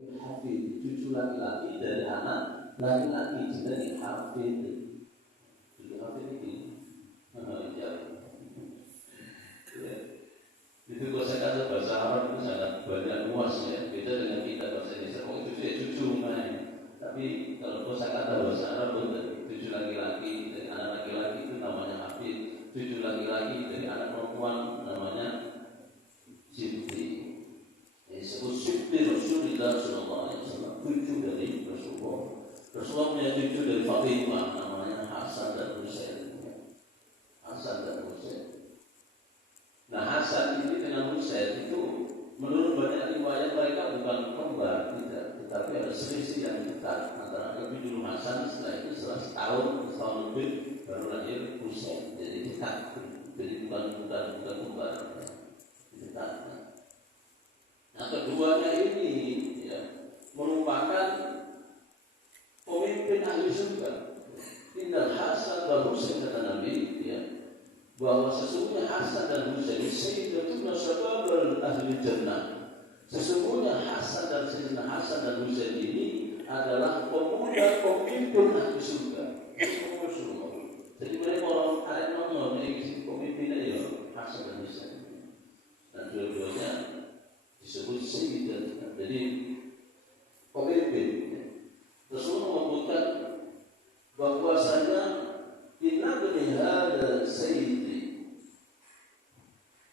Hafid, cucu laki-laki dari anak laki-laki jadi Hafid. Cucu Hafid ini itu kosakata bahasa Arab itu sangat banyak luas ya, beda dengan kita bahasa Indonesia. Kok cucu ya cucu main. Tapi kalau kosakata bahasa Arab betul, cucu laki-laki dari anak laki-laki itu namanya Hafid, cucu laki-laki dari anak perempuan namanya Sibti. Disebut Sibti Rasulullah Sallallahu Alaihi Wasallam, cucu dari Rasulullah. Rasulullah punya cucu dari Fatimah namanya Hasan dan Husain. Hasan dan Husain. Nah, Hasan ini dengan Husain itu menurut banyak riwayat mereka bukan kembar, tidak, tetapi ada selisih yang dekat antara Nabi dulu Hasan, setelah setahun lebih baru lahir Husain. Jadi dekat, jadi bukan kembar, dekat. Nah, keduanya ini ya, merupakan pemimpin ahli surga. Innal Hasan dan Husain kata Nabi ya, bahwa sesungguhnya Hasan dan Husain sayyidatuna syababul ahli jannah. Sesungguhnya Hasan dan Sayyidina Hasan dan Husain ini adalah pemuda pemimpin ahli surga. Jadi mereka orang ada nomor yang pemimpinnya ya Hasan dan Husain. Dan dua-duanya disebut sayyidatuna. Jadi pemimpin. Rasulullah menyebutkan bahwasanya inna bani hada sayyidi,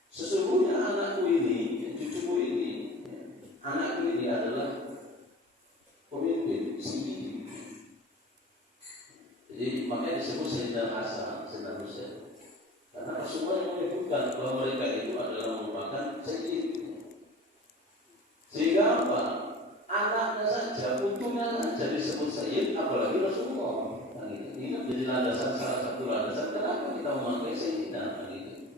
sesungguhnya anakku ini, cucuku ini, anakku ini adalah pemimpin sayyidi. Jadi makanya disebut Sayyidina Hasan, Sayyidina Husain. Karena Rasulullah yang menyebutkan bahwa mereka itu adalah merupakan sayyidi. Sehingga apa? Anaknya saja, putunya saja disebut sayyid, apalagi Rasulullah. Ini kan jadi landasan, salah satu landasan kenapa kita memakai sayyidina gitu.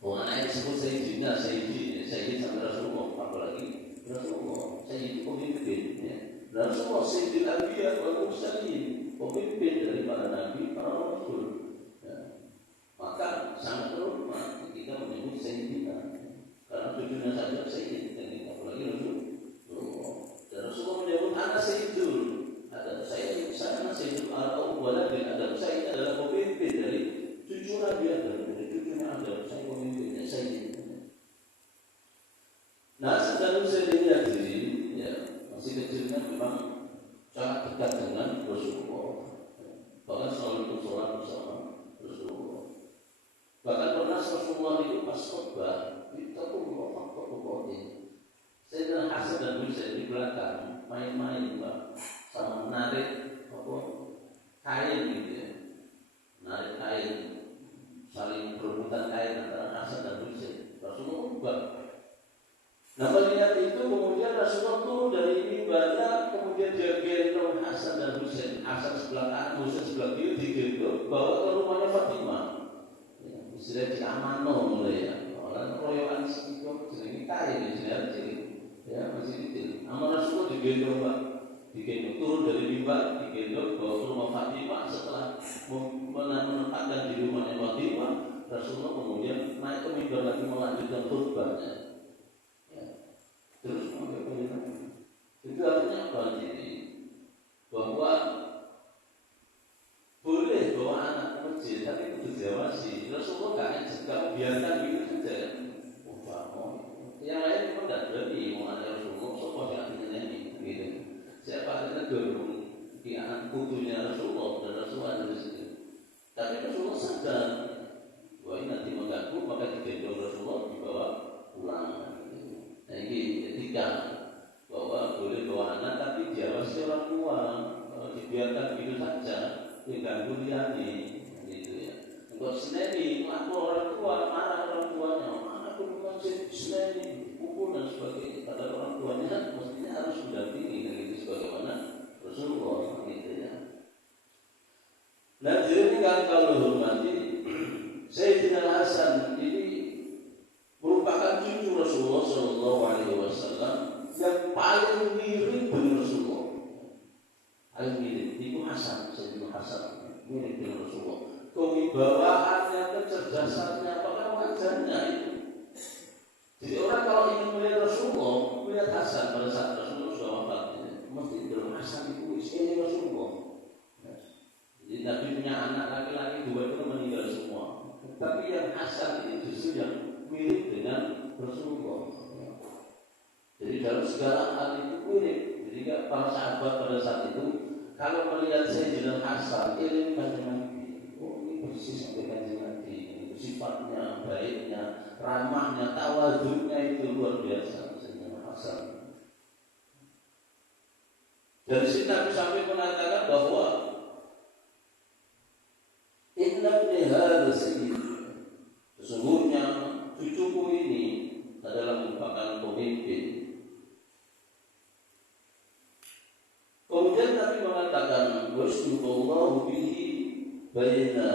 Anaknya disebut sayyidina, sayyid sama Rasulullah, apalagi Rasulullah, sayyid pemimpin ya. Rasulullah sayyidil anbiya wal mursalin, pemimpin dari para nabi, para rasul ya. Maka sangat terhormat ketika menyebut sayyidina, karena tujuannya saja sayyid, apalagi Rasulullah. Dan Rasulullah menyebut anak sayyidul, ada saya anak sayyidul al-awwal bin Adam, saya adalah pemimpin dari cucu Nabi Adam, dari cucunya Adam, saya pemimpinnya sayyid. Nah, sedang Husain ini hadirin ya, masih kecilnya memang sangat dekat dengan Rasulullah, bahkan selalu ikut sholat bersama Rasulullah. Bahkan pernah Rasulullah itu pas khutbah Sayyidina Hasan dan Husain di belakang main-main Pak, sama menarik kain gitu ya, menarik kain, saling berebutan kain antara Hasan dan Husain. Rasulullah ubah. Nah, melihat itu kemudian Rasulullah turun dari mimbarnya, kemudian dia gendong Hasan dan Husain. Hasan sebelah kanan, Husain sebelah kiri, digendong bawa ke rumahnya Fatimah. Ya, istilah diamano mulai ya. Orang royokan segitu jenenge kain istilah ciri. Ya, masih kecil. Amal Rasulullah digendong Pak, digendong turun dari mimbar, digendong bawa ke rumah Fatimah. Setelah menempatkan di rumahnya Fatimah, Rasulullah kemudian naik ke mimbar lagi melanjutkan khutbahnya. Ya. Terus itu artinya apa jadi? Bahwa boleh bawa anak ke masjid, tapi itu diawasi. Rasulullah nggak ngajak, kamu biarkan gitu saja. Yang lain memang tidak berani mau ada Rasulullah, sopo yang ini gitu. Siapa yang dorong di anak putunya Rasulullah dan Rasulullah dari situ. Tapi Rasulullah sadar bahwa ini nanti mengganggu, maka digendong Rasulullah dibawa pulang. Nah ini ketika bahwa boleh bawa anak tapi diawasi orang tua, dibiarkan begitu saja, diganggu dia gitu ya. Untuk seneni, aku orang tua marah orang tuanya. Islam, pukul dan sebagainya. Kata orang tuanya mestinya harus mendampingi gitu sebagaimana Rasulullah gitu ya. Nah, jadi kan kalau hormati Sayyidina Hasan ini merupakan cucu Rasulullah Sallallahu Alaihi Wasallam yang paling mirip dengan Rasulullah. Paling mirip itu Hasan, Sayyidina Hasan mirip dengan Rasulullah. Kewibawaannya, kecerdasannya, bahkan wajahnya itu. Jadi orang kalau ingin melihat Rasulullah, melihat Hasan pada saat Rasulullah Tapi yang hasan ini justru yang mirip dengan Rasulullah. Jadi dalam segala hal itu mirip. Jadi para sahabat pada saat itu kalau melihat Sayyidina Hasan, ini kanjeng Nabi. Oh, ini persis seperti kanjeng Nabi. Sifatnya, baiknya, ramahnya, tawadhunya itu luar biasa. Sayyidina Hasan. Dari sini Nabi sampai mengatakan bahwa inna ibni hadza sayyid, sesungguhnya cucuku ini adalah merupakan pemimpin. Kemudian Nabi mengatakan wasdullahu bihi baina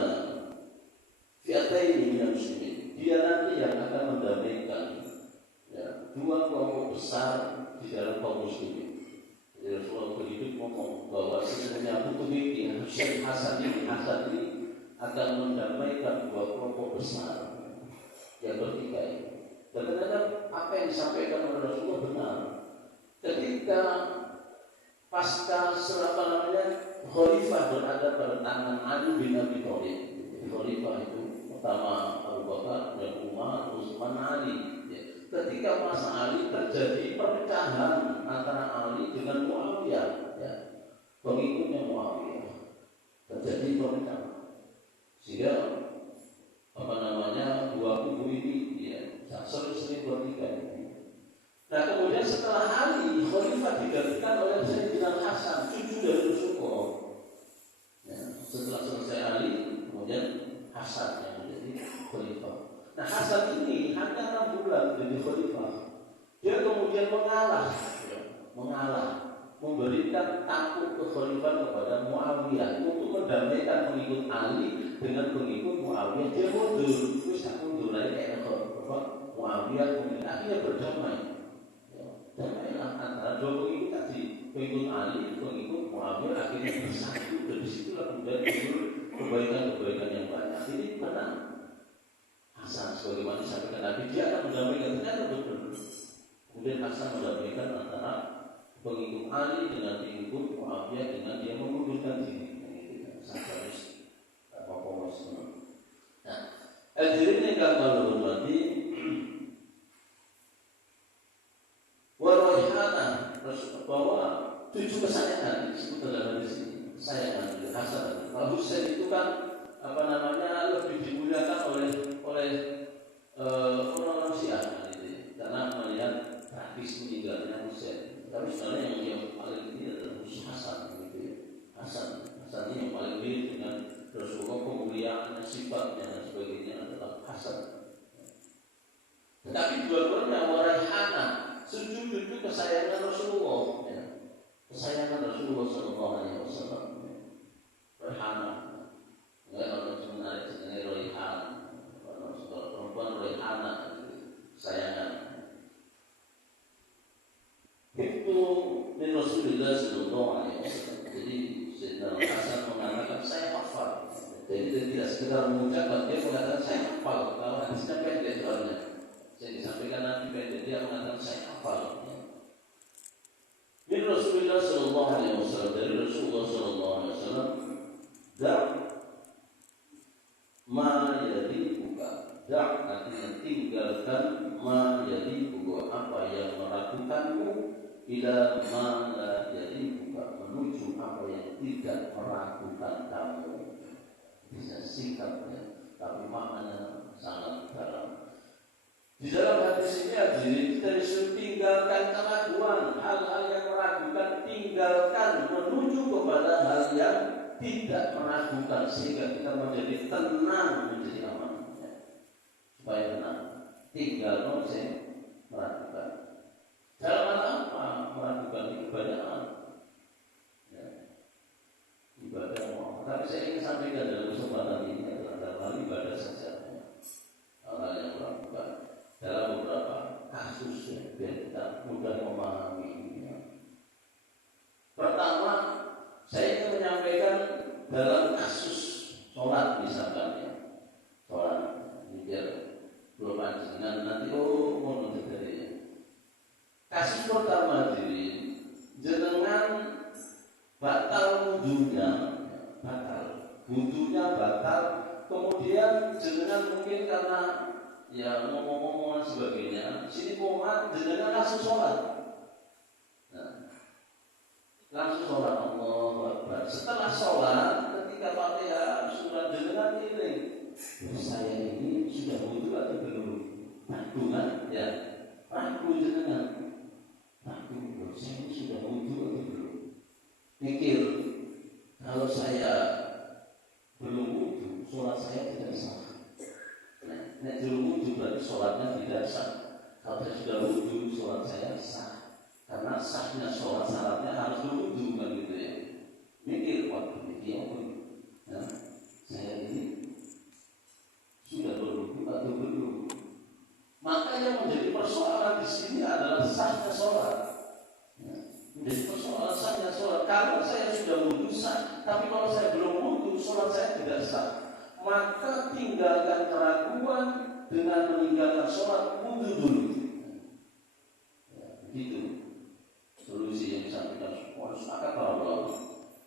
fi'ataini minal muslimin. Dia nanti yang akan mendamaikan ya, dua kelompok besar di dalam kaum muslimin. Jadi Rasulullah begitu ngomong bahwa sesungguhnya hukum ini Syekh Hasan ini akan mendamaikan dua kelompok besar yang bertikai. Dan ternyata apa yang disampaikan oleh Rasulullah benar. Ketika pasca khalifah berada pada tangan Ali bin Abi Thalib. Khalifah itu pertama Abu Bakar, dan Umar, Utsman, Ali. Ketika masa Ali terjadi perpecahan antara Ali dengan Muawiyah, ya, pengikutnya Muawiyah, terjadi perpecahan, sehingga dua kubu ini ya sering bertikai. Nah kemudian setelah Ali, khalifah digantikan oleh Sayyidina Hasan, cucu dari Rasulullah. Ya, setelah selesai Ali, kemudian Hasan yang menjadi khalifah. Nah Hasan ini hanya 6 bulan menjadi khalifah. Dia kemudian mengalah, memberikan takluk kekhalifahan kepada Muawiyah untuk mendamaikan pengikut Ali dengan pengikut Muawiyah. Dia mundur, terus mundur lagi kayak Muawiyah, kemudian akhirnya berdamai. Damailah antara dua pengikut tadi, pengikut Ali, pengikut Muawiyah, akhirnya bersatu. Dan disitulah kemudian timbul kebaikan-kebaikan yang banyak. Ini benar. Hasan sebagaimana disampaikan Nabi, dia akan mendamaikan, ternyata betul. Kemudian Hasan mendamaikan antara pengikut Ali dengan pengikut Muawiyah dengan dia mengundurkan diri. Ini sampai Nah, hadirin yang kalau berarti warahmatan bahwa 7 kesayangan disebut dalam hadis ini. Kesayangan Hasan. Kalau Husain itu kan lebih dimuliakan oleh orang-orang Syiah karena melihat tragis meninggalnya Husain. Tapi sebenarnya yang paling ini adalah Hasan gitu ya. Hasan ini yang paling mirip dengan Rasulullah, kemuliaan, sifatnya dan sebagainya adalah Hasan. Tetapi dua-duanya waraihana, cucu kesayangan Rasulullah, ya. Kesayangan Rasulullah Sallallahu Alaihi Wasallam. Raihana, enggak orang sebenarnya jenis Raihan, perempuan Raihana, kesayangan. Itu dari Rasulullah Sallallahu Alaihi Wasallam. Jadi Sayyidina Hasan mengatakan saya hafal. Jadi dia tidak sekedar mengucapkan, dia mengatakan saya hafal. Kalau hadisnya pendek soalnya. Saya disampaikan Nabi pendek, dia mengatakan saya hafal. Dari Rasulullah Sallallahu Alaihi Wasallam, dari Rasulullah Sallallahu Alaihi Wasallam, dak ma yadibuka, dak artinya tinggalkan ma yadibuka, apa yang meragukanmu, ila ma la yadibuka, menuju apa yang tidak meragukan kamu. Bisa singkat ya, tapi maknanya sangat dalam. Di dalam hadis ini kita disuruh tinggalkan keraguan, hal-hal yang meragukan, tinggalkan menuju kepada hal yang tidak meragukan, sehingga kita menjadi tenang, menjadi aman. Ya. Supaya tenang, tinggal yang meragukan. Dalam apa meragukan ibadah? Ya. Ibadah mau. Tapi saya ingin sampaikan dalam kesempatan ini adalah dalam ibadah saja. Hal yang meragukan. Dalam beberapa kasus ya, biar kita mudah memahami. Pertama, saya ingin menyampaikan dalam kasus sholat misalkan ya, sholat ini biar belum panjangan nanti mau dari kasus pertama diri jenengan batal wudunya batal kemudian jenengan mungkin karena ya ngomong-ngomong dan sebagainya, sini komat jenengan langsung sholat. Nah, langsung sholat Allahu Akbar. Setelah sholat, ketika Fatihah sudah jenengan ini, saya ini sudah wudu atau belum? Ragu kan? Ya, ragu jenengan. Ragu, saya ini sudah wudu atau belum? Mikir, kalau saya belum wudu, sholat saya tidak sah. Nek belum wudu berarti sholatnya tidak sah. Kalau saya sudah wudu, sholat saya sah. Karena sahnya sholat syaratnya harus berwudu kan gitu ya. Mikir, waktu ini apa? Nah, saya ini sudah berwudu atau belum? Maka yang menjadi persoalan di sini adalah sahnya sholat. Menjadi persoalan sahnya sholat. Kalau saya sudah wudu sah, tapi kalau saya belum wudu, sholat saya tidak sah. Maka tinggalkan keraguan dengan meninggalkan sholat, wudu dulu. Ya, begitu solusi yang disampaikan. Harus sepakat bahwa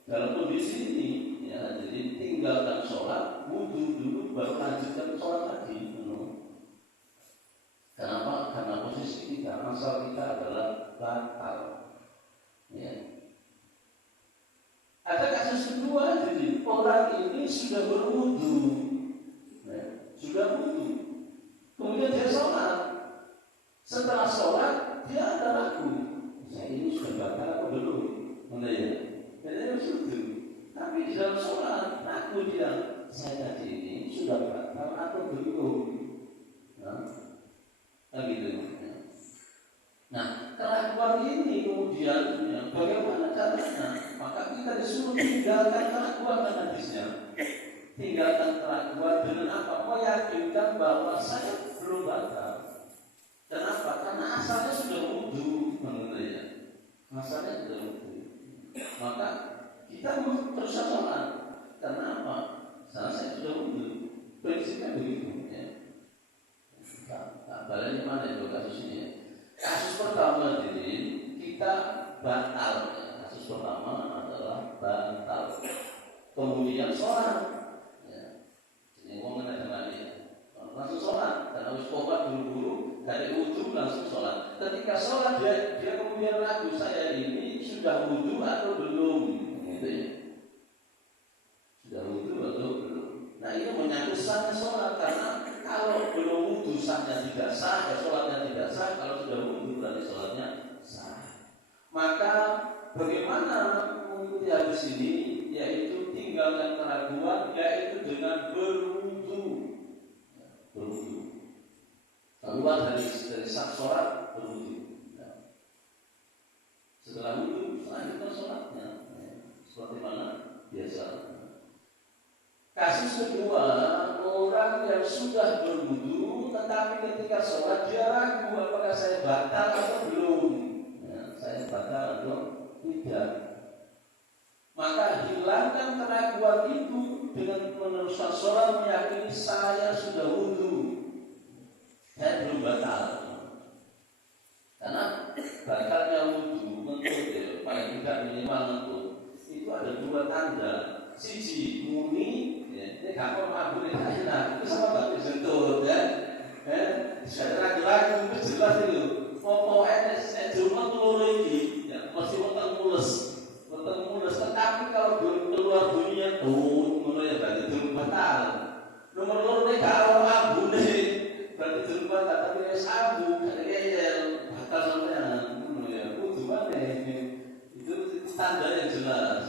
dalam kondisi ini, ya, jadi tinggalkan sholat, wudu dulu, baru lanjutkan sholat lagi. Kenapa? Karena posisi kita, asal kita adalah batal. Ya. Ada kasus kedua, jadi orang ini sudah berwudu, ya, sudah wudu, kemudian dia sholat. Setelah sholat dia ada ragu, saya ini sudah batal atau belum? Mana ya? Jadi harus wudu. Tapi di dalam sholat ragu dia, saya tadi ini sudah batal atau belum? Nah, gitu. Nah, keraguan ini kemudian ya, bagaimana caranya? Maka kita disuruh tinggalkan keraguan dan hadisnya. Tinggalkan keraguan dengan apa? Meyakinkan bahwa saya belum batal. Kenapa? Karena asalnya sudah wudu, menurutnya. Asalnya sudah wudu. Maka kita terus sholat. Karena apa? Karena saya sudah wudu. Prinsipnya begitu. Ya. Nah, balanya mana itu kasus ini? Ya? Kasus pertama ini kita batal. Ya. Kasus pertama adalah batal. Kemudian sholat. Ya. Ini ngomongin ada lagi ya. Langsung sholat. Karena harus komat buru-buru dari wudu langsung sholat. Ketika sholat dia kemudian ragu, saya ini sudah wudu atau belum? Gitu ya. Sudah wudu atau belum? Nah ini menyangkut sahnya sholat. Karena kalau belum wudu sahnya tidak sah, ya sholatnya tidak sah. Kalau sudah wudu berarti sholatnya sah. Maka bagaimana mengikuti hadis ini? Yaitu tinggalkan keraguan, yaitu dengan berwudu. Berwudu. Keluar dari sah sholat berwudu. Setelah wudu selanjutnya sholatnya. Seperti mana? Biasa. Kasus kedua, orang yang sudah berwudu tetapi ketika sholat dia ragu apakah saya batal atau belum. Ya, saya batal atau tidak. Maka hilangkan keraguan itu dengan meneruskan sholat, meyakini saya sudah wudu, saya belum batal. Karena batalnya wudu menurut paling tidak minimal untuk itu ada dua tanda. Siji muni, ini kamu abu ini enak, itu sama tak disentuh, ya. Saya ragu-ragu itu jelas itu. Pokoknya saya cuma telur ini, ya masih mules. Tetapi kalau belum keluar bunyinya tuh, mulai berarti belum batal. Nomor loro ini kalau abu nih, berarti belum batal. Tapi es abu, kayak batal sampean, ya. Tujuannya itu tanda yang jelas.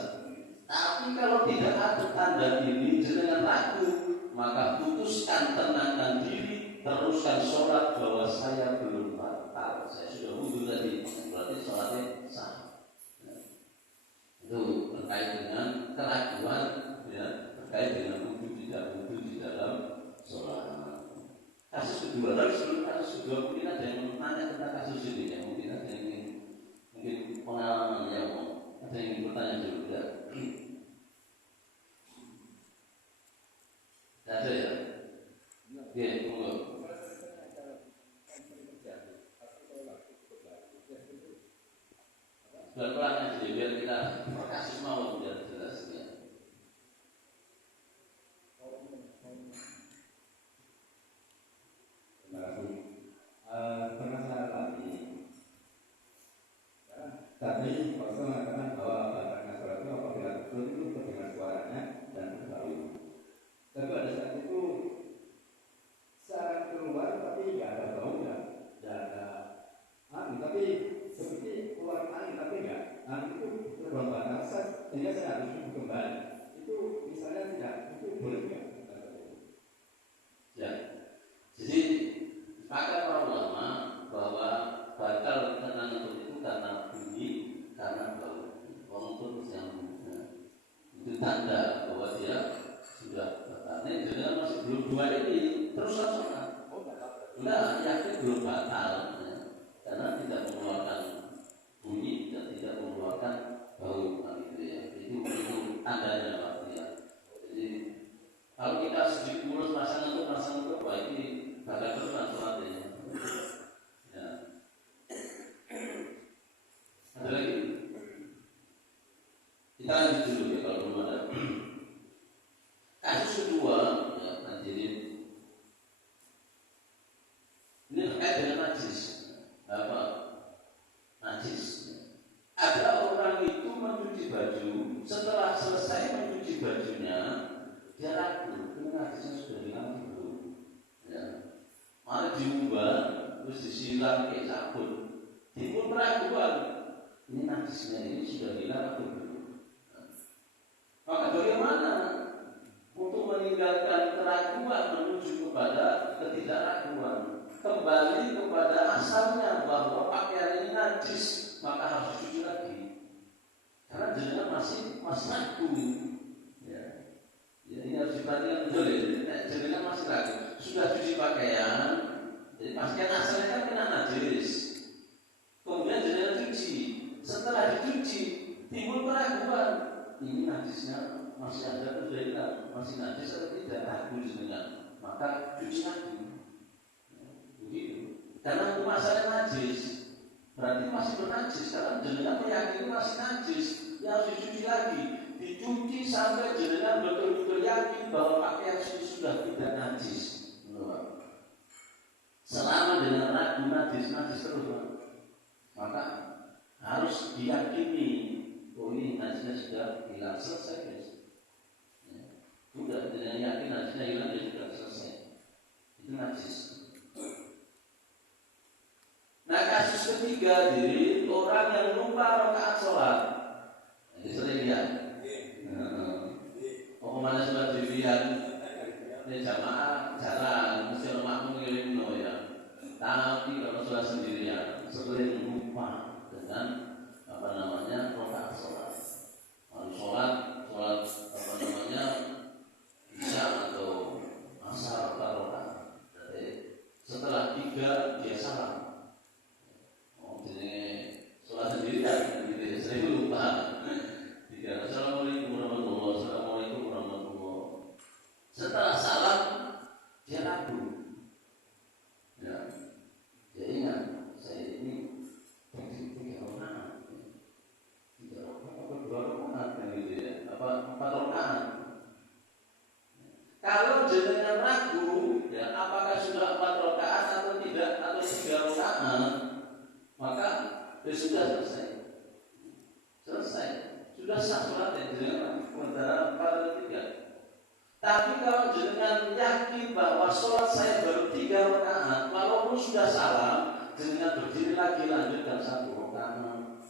Tapi kalau tidak ada tanda ini jenengan ragu, maka putuskan, tenangkan diri, teruskan sholat bahwa saya belum batal. Saya sudah wudu tadi, berarti sholatnya sah. Itu terkait dengan keraguan, ya, terkait dengan wudu tidak wudu di dalam sholat. Kasus kedua, tapi sebelum kasus kedua mungkin ada yang bertanya tentang kasus ini, ya mungkin ada yang ingin, mungkin pengalaman ya, ada yang ingin bertanya juga. Ada ya? Ya, monggo. Pelan-pelan aja biar kita kasus mau biar jelas ya. Tapi Rasul mengatakan bahwa batalnya sholat itu apabila betul itu terdengar suaranya dan berbau. Tapi pada saat itu saat keluar tapi nggak ada bau, nggak ada angin, tapi seperti keluar angin tapi nggak angin itu terbang batal sehingga saya harus duduk kembali. Itu misalnya tidak itu boleh nggak? Ya, jadi sepakat para ulama bahwa batal keterangan itu karena bunyi, karena bau. Walaupun yang itu tanda bahwa dia sudah batal. Ini jadi masih belum dua ini terus sholat. Enggak, yakin belum batal ya. Karena tidak mengeluarkan bunyi dan tidak mengeluarkan bau gitu ya. Itu tandanya Pak ya. Jadi kalau kita sedikit mulus pasangan untuk wah ini bakal terus sholatnya. Ya. Ada lagi? Kita lanjut dulu ya kalau belum ada. Kasus kedua ya, hadirin. Ini terkait dengan najis. Apa? Najis. Ada orang itu mencuci baju, setelah selesai mencuci bajunya, dia ragu, ini najisnya sudah hilang belum? Ya. Malah diubah, terus disiram pakai sabun. Timbul keraguan, ini najisnya ini sudah hilang atau belum? Maka bagaimana untuk meninggalkan keraguan menuju kepada ketidakraguan, kembali kepada asalnya bahwa pakaian ini najis, maka harus dicuci lagi. Karena jenengan masih ragu. Ya. Ya, ini harus diperhatikan betul ya. Jenengan masih ragu. Sudah cuci pakaian, jadi pakaian asalnya kan kena najis. Kemudian jenengan cuci. Setelah dicuci, timbul keraguan. Ini najisnya masih ada atau tidak, masih najis atau tidak, ragu jenengan. Maka cuci lagi. Begitu. Karena hukum asalnya najis, berarti masih bernajis. Karena jenengan meyakini masih najis, yang harus dicuci lagi. Dicuci sampai jenengan betul-betul yakin bahwa pakaian sudah tidak najis. Selama dengan ragu najis terus, maka harus diyakini, oh ini najisnya sudah hilang, selesai guys. Ya. Sudah dengan yakin najisnya hilang, dia sudah selesai. Itu najis. Nah kasus ketiga jadi orang yang lupa rakaat sholat. Ini sering ya. Mana sholat dirian, ini jamaah jarang, mesti orang makmum ngirim no ya. Tapi kalau sholat sendirian, sering lupa dengan rakaat sholat. Kalau sholat isya atau asar atau rakaat. Jadi setelah 3 dia salam. Jadi sholat sendirian gitu ya, saya lupa. Assalamualaikum warahmatullahi. Setelah salam dia ragu. Ya, dia ingat saya ini 3 rakaat, 3 rakaat apa 2 rakaat gitu ya, apa 4 rakaat. Kalau jenengan ragu, ya apakah sudah 4 rakaat atau tidak atau 3 rakaat, maka ya sudah selesai, sudah sah sholat yang jenengan antara 4 dan 3. Tapi kalau jenengan yakin bahwa sholat saya baru 3 rakaat, walaupun sudah salam, jenengan berdiri lagi lanjutkan 1 rakaat.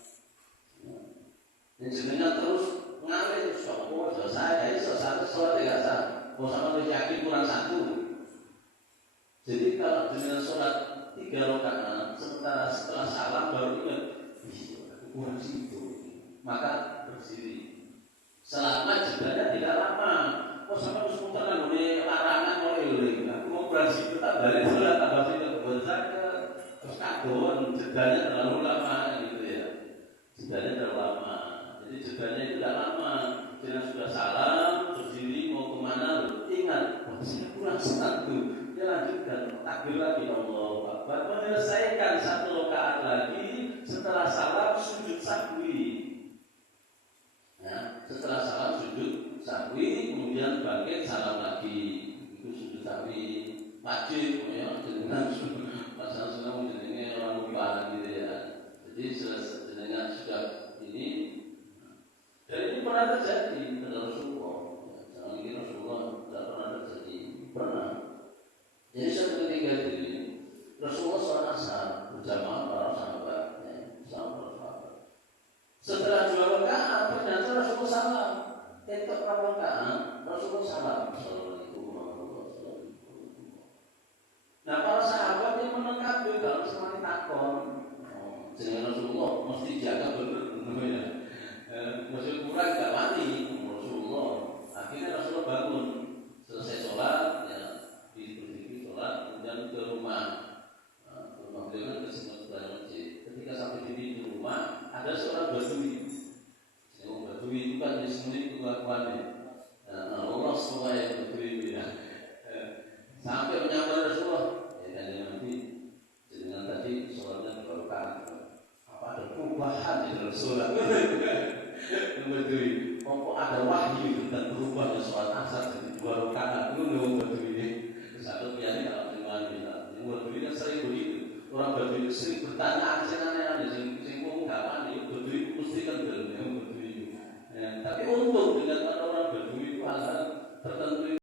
Dan jenengan terus ngalir, saya sholat 3 sah. Kalau sama yakin kurang 1. Jadi kalau jenengan sholat 3 rakaat, setelah salam baru ingat, kurang situ, maka berdiri. Selama jedanya tidak lama. Kok sama harus muter nggone larangan kok eling. Aku mau berhasil tak balik sholat tambah situ berzakat. Terus kadon jedanya terlalu lama gitu ya. Jedanya terlalu lama. Jadi jedanya itu tidak lama. Jangan sudah salam berdiri mau kemana ingat masih kurang 1. Dia lanjutkan takbir lagi Allahu Akbar, menyelesaikan 1 rakaat lagi. Setelah salam sujud sahwi. Ya, setelah salam sujud sahwi, kemudian bangkit salam lagi. Itu sujud sahwi wajib ya, dengan pasal sunnah menjadinya orang lupa gitu ya. Jadi dengan sudah pernah terjadi pada Rasulullah. Ya, jangan kira Rasulullah tidak pernah terjadi. Pernah. Jadi suatu ketika itu Rasulullah SAW berjamaah para sahabat, ya, sama para sahabat. Setelah 2 rakaat ternyata Rasulullah salam. Ketika rakaat Rasulullah salam. Assalamualaikum warahmatullahi wabarakatuh. Nah para sahabat yang menangkap kalau semuanya takon, jangan Rasulullah mesti jaga benar. Masih kurang gak mati Rasulullah. Akhirnya Rasulullah bangun, selesai sholat, ya, berdiri sholat, kemudian ke rumah. Ke rumah beliau kan ke sebelah masjid. Ketika sampai di pintu rumah, ada seorang badui. Seorang badui itu kan disembunyi kelakuannya. Nah, Allah supaya badui ya. Sampai menyambar Rasulullah. Ya, dan nanti dengan tadi sholatnya dibarukan. Apa ada perubahan di dalam sholat? Badui, kok ada wahyu tentang berubahnya sholat asar jadi 2 rakaat itu memang badui ini. Satu biasanya kalau terima kita, yang badui kan sering begitu. Orang badui itu sering bertanya, aneh-aneh, sing ngomong gak panik, badui itu mesti kan benar, badui itu. Tapi untung dengan orang badui itu hal-hal tertentu.